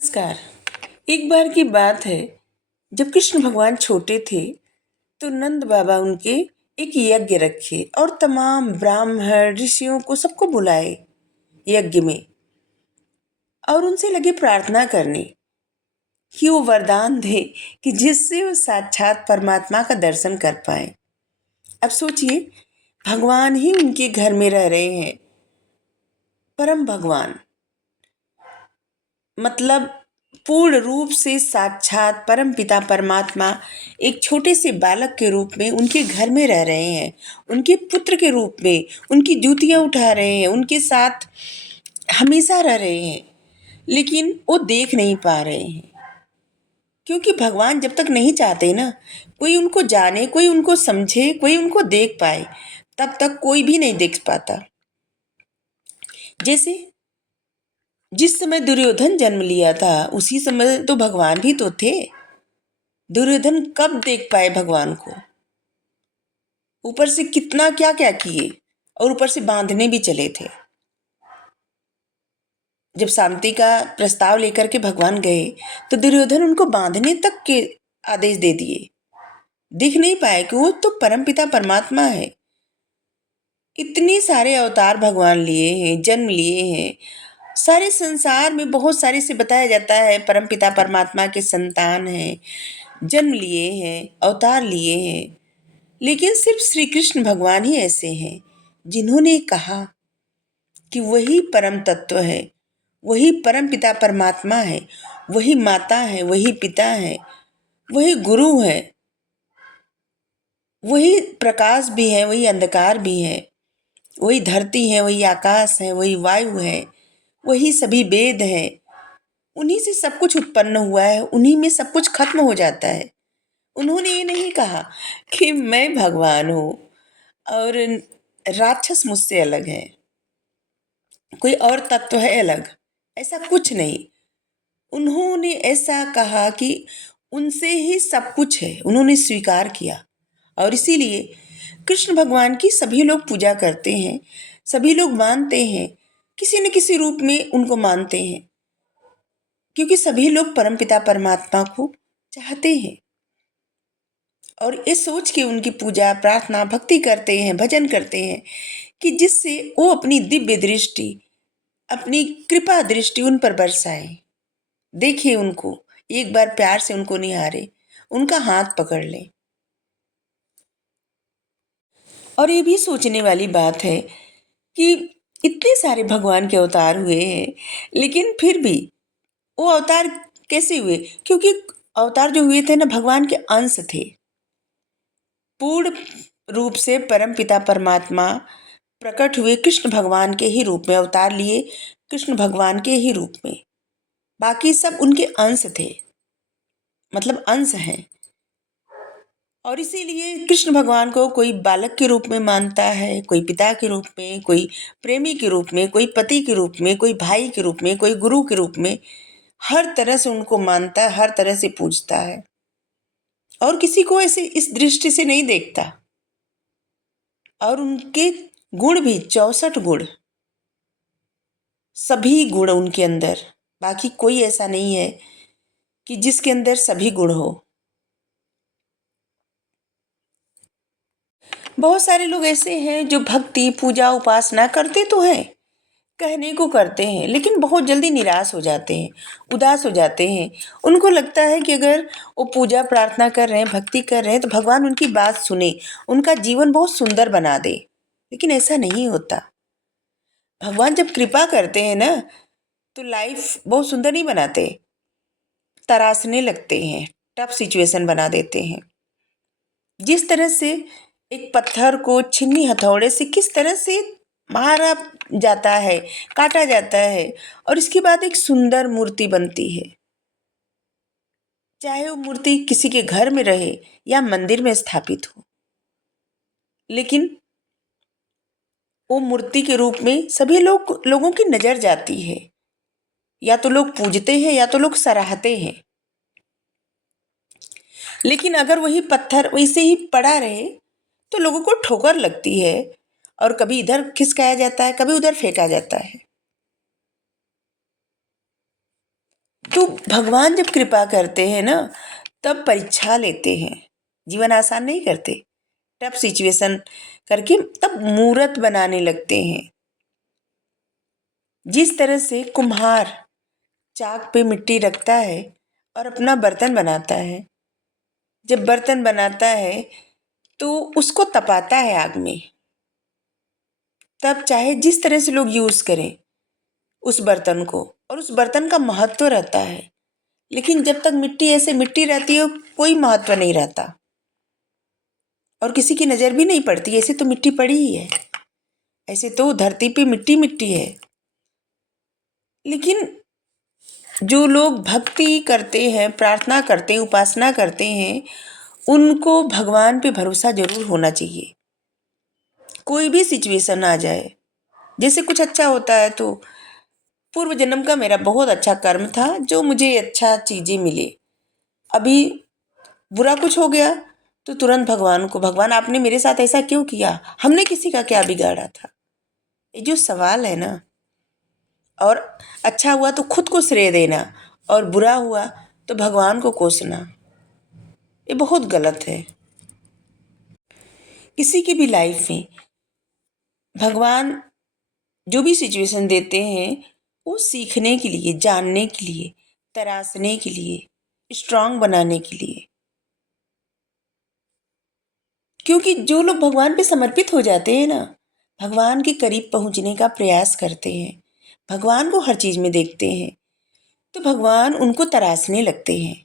नमस्कार। एक बार की बात है, जब कृष्ण भगवान छोटे थे तो नंद बाबा उनके एक यज्ञ रखे और तमाम ब्राह्मण ऋषियों को सबको बुलाए यज्ञ में और उनसे लगे प्रार्थना करने कि वो वरदान दे कि जिससे वो साक्षात परमात्मा का दर्शन कर पाए। अब सोचिए, भगवान ही उनके घर में रह रहे हैं, परम भगवान, मतलब पूर्ण रूप से साक्षात परम पिता परमात्मा एक छोटे से बालक के रूप में उनके घर में रह रहे हैं, उनके पुत्र के रूप में उनकी जूतियां उठा रहे हैं, उनके साथ हमेशा रह रहे हैं, लेकिन वो देख नहीं पा रहे हैं। क्योंकि भगवान जब तक नहीं चाहते ना, कोई उनको जाने, कोई उनको समझे, कोई उनको देख पाए, तब तक कोई भी नहीं देख पाता। जैसे जिस समय दुर्योधन जन्म लिया था, उसी समय तो भगवान भी तो थे। दुर्योधन कब देख पाए भगवान को? ऊपर से कितना क्या क्या किए, और ऊपर से बांधने भी चले थे। जब शांति का प्रस्ताव लेकर के भगवान गए तो दुर्योधन उनको बांधने तक के आदेश दे दिए। दिख नहीं पाए कि वो तो परमपिता परमात्मा है। इतने सारे अवतार भगवान लिए हैं, जन्म लिए हैं, सारे संसार में बहुत सारे से बताया जाता है परमपिता परमात्मा के संतान हैं, जन्म लिए हैं, अवतार लिए हैं, लेकिन सिर्फ श्री कृष्ण भगवान ही ऐसे हैं जिन्होंने कहा कि वही परम तत्व है, वही परम पिता परमात्मा है, वही माता है, वही पिता है, वही गुरु है, वही प्रकाश भी है, वही अंधकार भी है, वही धरती है, वही आकाश है, वही वायु है, वही सभी वेद है। उन्हीं से सब कुछ उत्पन्न हुआ है, उन्हीं में सब कुछ खत्म हो जाता है। उन्होंने ये नहीं कहा कि मैं भगवान हूँ और राक्षस मुझसे अलग है, कोई और तत्व है अलग, ऐसा कुछ नहीं। उन्होंने ऐसा कहा कि उनसे ही सब कुछ है, उन्होंने स्वीकार किया। और इसीलिए कृष्ण भगवान की सभी लोग पूजा करते हैं, सभी लोग मानते हैं, किसी न किसी रूप में उनको मानते हैं, क्योंकि सभी लोग परमपिता परमात्मा को चाहते हैं और इस सोच के उनकी पूजा प्रार्थना भक्ति करते हैं, भजन करते हैं कि जिससे वो अपनी दिव्य दृष्टि, अपनी कृपा दृष्टि उन पर बरसाए। देखिए उनको, एक बार प्यार से उनको निहारे, उनका हाथ पकड़ ले। और ये भी सोचने वाली बात है कि इतने सारे भगवान के अवतार हुए हैं, लेकिन फिर भी वो अवतार कैसे हुए? क्योंकि अवतार जो हुए थे ना, भगवान के अंश थे। पूर्ण रूप से परम पिता परमात्मा प्रकट हुए कृष्ण भगवान के ही रूप में, अवतार लिए कृष्ण भगवान के ही रूप में। बाकी सब उनके अंश थे, मतलब अंश हैं। और इसीलिए कृष्ण भगवान को कोई बालक के रूप में मानता है, कोई पिता के रूप में, कोई प्रेमी के रूप में, कोई पति के रूप में, कोई भाई के रूप में, कोई गुरु के रूप में। हर तरह से उनको मानता है, हर तरह से पूजता है और किसी को ऐसे इस दृष्टि से नहीं देखता। और उनके गुण भी 64 गुण, सभी गुण उनके अंदर, बाकी कोई ऐसा नहीं है कि जिसके अंदर सभी गुण हो। बहुत सारे लोग ऐसे हैं जो भक्ति पूजा उपासना करते तो हैं, कहने को करते हैं, लेकिन बहुत जल्दी निराश हो जाते हैं, उदास हो जाते हैं। उनको लगता है कि अगर वो पूजा प्रार्थना कर रहे हैं, भक्ति कर रहे हैं, तो भगवान उनकी बात सुने, उनका जीवन बहुत सुंदर बना दे। लेकिन ऐसा नहीं होता। भगवान जब कृपा करते हैं ना, तो लाइफ बहुत सुंदर नहीं बनाते, तरासने लगते हैं, टफ सिचुएशन बना देते हैं। जिस तरह से एक पत्थर को छीनी हथौड़े से किस तरह से मारा जाता है, काटा जाता है, और इसके बाद एक सुंदर मूर्ति बनती है। चाहे वो मूर्ति किसी के घर में रहे या मंदिर में स्थापित हो, लेकिन वो मूर्ति के रूप में सभी लोगों की नजर जाती है। या तो लोग पूजते हैं या तो लोग सराहते हैं। लेकिन अगर वही पत्थर वैसे ही पड़ा रहे तो लोगों को ठोकर लगती है, और कभी इधर खिसकाया जाता है, कभी उधर फेंका जाता है। तो भगवान जब कृपा करते हैं ना, तब परीक्षा लेते हैं, जीवन आसान नहीं करते। टफ सिचुएशन करके तब मूर्त बनाने लगते हैं। जिस तरह से कुम्हार चाक पे मिट्टी रखता है और अपना बर्तन बनाता है, जब बर्तन बनाता है तो उसको तपाता है आग में। तब चाहे जिस तरह से लोग यूज करें उस बर्तन को, और उस बर्तन का महत्व रहता है, लेकिन जब तक मिट्टी ऐसे मिट्टी रहती है कोई महत्व नहीं रहता और किसी की नजर भी नहीं पड़ती। ऐसे तो मिट्टी पड़ी ही है, ऐसे तो धरती पे मिट्टी मिट्टी है। लेकिन जो लोग भक्ति करते हैं, प्रार्थना करते हैं, उपासना करते हैं, उनको भगवान पे भरोसा जरूर होना चाहिए। कोई भी सिचुएशन आ जाए, जैसे कुछ अच्छा होता है तो पूर्व जन्म का मेरा बहुत अच्छा कर्म था जो मुझे अच्छा चीजें मिले। अभी बुरा कुछ हो गया तो तुरंत भगवान को, भगवान आपने मेरे साथ ऐसा क्यों किया, हमने किसी का क्या बिगाड़ा था। ये जो सवाल है ना, और अच्छा हुआ तो खुद को श्रेय देना और बुरा हुआ तो भगवान को कोसना, ये बहुत गलत है। किसी की भी लाइफ में भगवान जो भी सिचुएशन देते हैं वो सीखने के लिए, जानने के लिए, तराशने के लिए, स्ट्रांग बनाने के लिए। क्योंकि जो लोग भगवान पे समर्पित हो जाते हैं ना, भगवान के करीब पहुंचने का प्रयास करते हैं, भगवान को हर चीज में देखते हैं, तो भगवान उनको तराशने लगते हैं,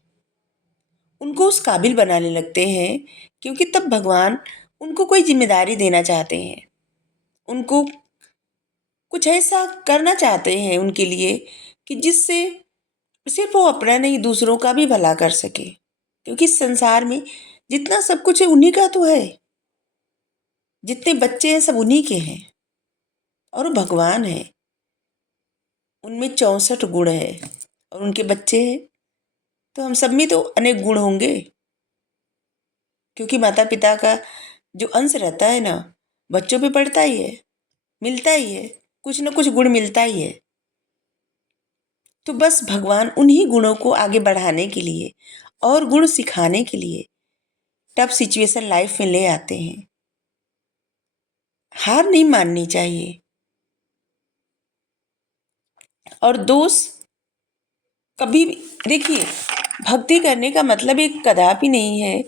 उनको उस काबिल बनाने लगते हैं। क्योंकि तब भगवान उनको कोई जिम्मेदारी देना चाहते हैं, उनको कुछ ऐसा करना चाहते हैं उनके लिए कि जिससे सिर्फ वो अपना नहीं दूसरों का भी भला कर सके। क्योंकि इस संसार में जितना सब कुछ है उन्हीं का तो है, जितने बच्चे हैं सब उन्हीं के हैं और वो भगवान है। उनमें 64 गुण है और उनके बच्चे हैं, तो हम सब में तो अनेक गुण होंगे। क्योंकि माता पिता का जो अंश रहता है ना, बच्चों पे पड़ता ही है, मिलता ही है, कुछ न कुछ गुण मिलता ही है। तो बस भगवान उन्हीं गुणों को आगे बढ़ाने के लिए और गुण सिखाने के लिए टफ सिचुएशन लाइफ में ले आते हैं। हार नहीं माननी चाहिए। और दोष कभी भी, देखिए, भक्ति करने का मतलब एक कदापि नहीं है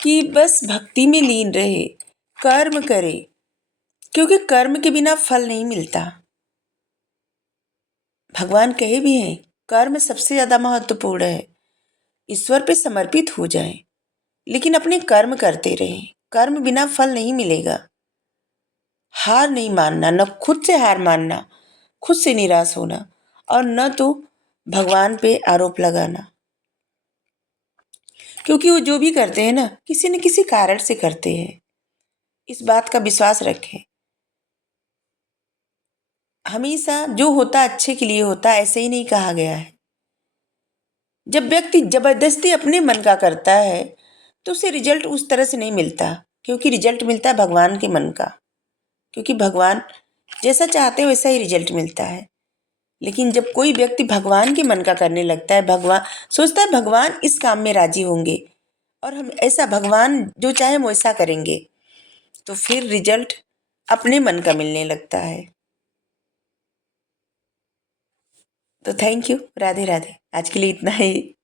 कि बस भक्ति में लीन रहे, कर्म करे, क्योंकि कर्म के बिना फल नहीं मिलता। भगवान कहे भी हैं कर्म सबसे ज्यादा महत्वपूर्ण है, ईश्वर पे समर्पित हो जाएं, लेकिन अपने कर्म करते रहें, कर्म बिना फल नहीं मिलेगा। हार नहीं मानना, न खुद से हार मानना, खुद से निराश होना, और न तो भगवान पे आरोप लगाना। क्योंकि वो जो भी करते हैं ना, किसी न किसी कारण से करते हैं, इस बात का विश्वास रखें। हमेशा जो होता अच्छे के लिए होता, ऐसे ही नहीं कहा गया है। जब व्यक्ति जबरदस्ती अपने मन का करता है तो उसे रिजल्ट उस तरह से नहीं मिलता, क्योंकि रिजल्ट मिलता है भगवान के मन का। क्योंकि भगवान जैसा चाहते हैं वैसा ही रिजल्ट मिलता है। लेकिन जब कोई व्यक्ति भगवान के मन का करने लगता है, भगवान सोचता है भगवान इस काम में राजी होंगे और हम ऐसा, भगवान जो चाहे हम वैसा करेंगे, तो फिर रिजल्ट अपने मन का मिलने लगता है। तो थैंक यू, राधे राधे, आज के लिए इतना ही।